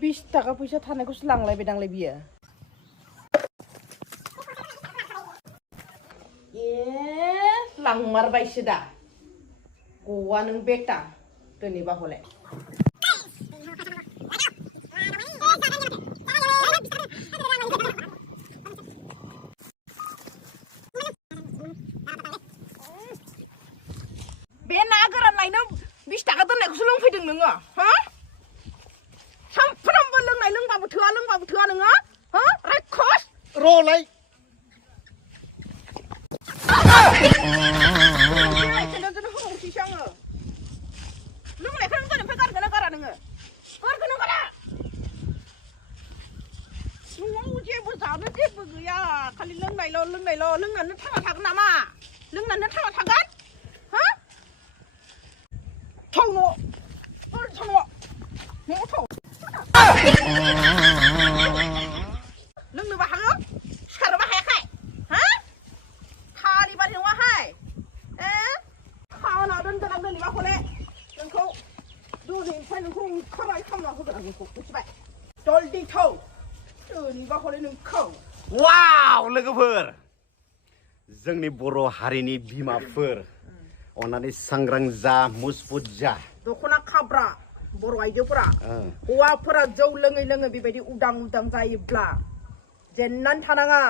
20 थाखा फैसा थानायखौसो लांलायबाय दांलाय बियो लांमारबायसो दा गवा नों बेटा दोनैबा हले बे ना गोरान लायनो 20 थाखा दोननायखौसो लोंफैदों नोङो हा सानफ्रामबो लोंनाय लोंबाबो थोआ नोङो हा रायखस रलाय जेबो जानो जेबो गैया खालि लोंनायल' लोंनानै थांना थागोन नामा लोंनानै थांना थागोन हा थाव न' लोंनोबो हागौ सिखारनोबो हायाखै हा खालिबारि नङाहाय खाना दोनगोन आं दिनैबा हले नोंखौ दिनैनिफ्राय नोंखौ ओंखारनाय खालामना होगोन आं नोंखौ मिथिबाय जल्दि थौ दिनैबा हले नोंखौ वाव लोगोफोर जोंनि बर' हारिनि बिमाफोर अननानै सांग्रां जा मुसफुत जा दख'ना खाब्रा बर' आइजोफोरा हौवाफोरा जौ लोङै बेबायदि उदां जायोब्ला जेननानै थानाङा